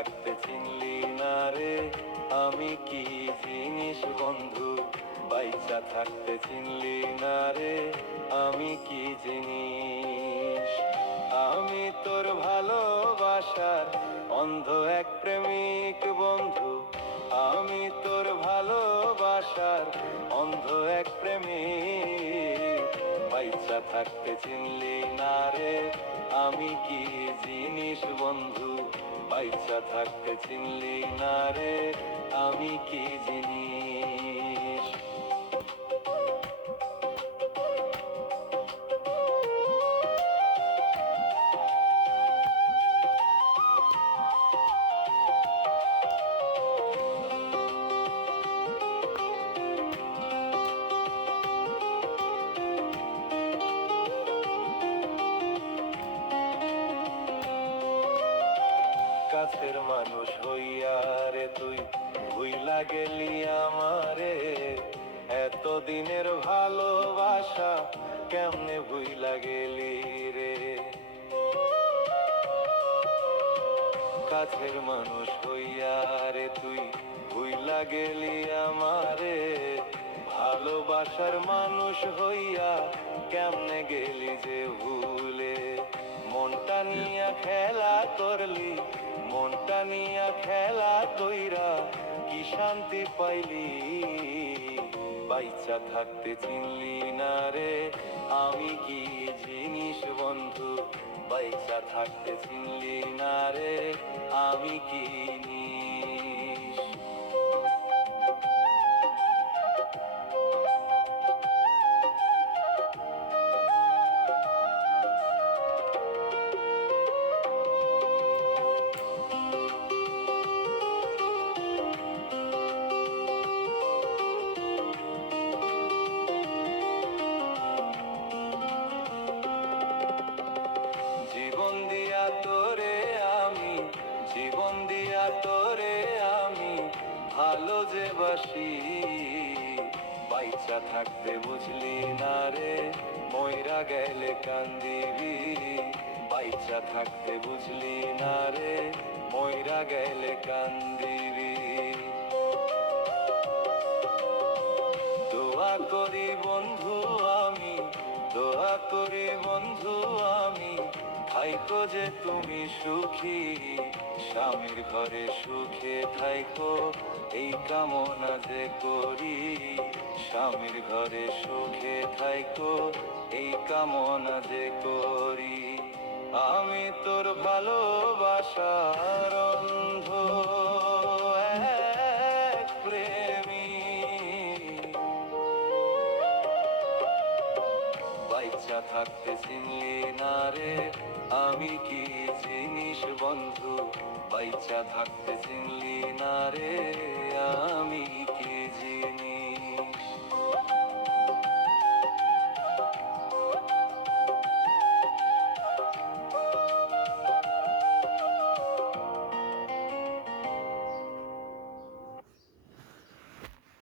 থাকতে চিনলি না রে আমি কি জিনিস বন্ধু, বাইচা থাকতে চিনলি না রে আমি কি জিনিস। আমি তোর ভালোবাসার অন্ধ এক প্রেমিক বন্ধু, আমি তোর ভালোবাসার অন্ধ এক প্রেমিক। বাইচা থাকতে চিনলি না রে আমি কি জিনিস বন্ধু, বাইচা থাকতে চিনলি না রে আমি কি জিনিস। কাছের মানুষ হইয়া রে তুই ভুইলা গেলি আমারে, এতদিনের ভালোবাসা কেমনে ভুইলা গেলি রে। কাছের মানুষ হইয়া রে তুই ভুইলা গেলি আমারে, ভালোবাসার মানুষ হইয়া কেমনে গেলি যে ভুলে। মনটা নিয়া খেলা করলি, মনটা নিয়া খেলা কইরা কি শান্তি পাইলি। বাইচা থাকতে চিনলি না রে আমি কি জিনিস বন্ধু, বাইচা থাকতে চিনলি না রে আমি কি জিনিস। জীবন দিয়া তোরে আমি, জীবন দিয়া তোরে আমি ভালো যে বাসি। বাইচা থাকতে বুঝলি না রে মইরা গেলে কান্দিবি, বাইচা থাকতে বুঝলি না রে মইরা গেলে কান্দিবি। দোয়া করি বন্ধু আমি, দোয়া করি বন্ধু আমি থাইকো যে তুমি সুখী, স্বামীর ঘরে সুখে থাইকো এই কামনা যে করি। স্বামীর ঘরে সুখে থাইকো এই কামনা যে করি। আমি তোর ভালোবাসার অন্ধ এক প্রেমিক, বাইচা থাকতে চিনলি না রে আমি কি জিনিস বন্ধু, বাইচা থাকতে চিনলি না রে আমি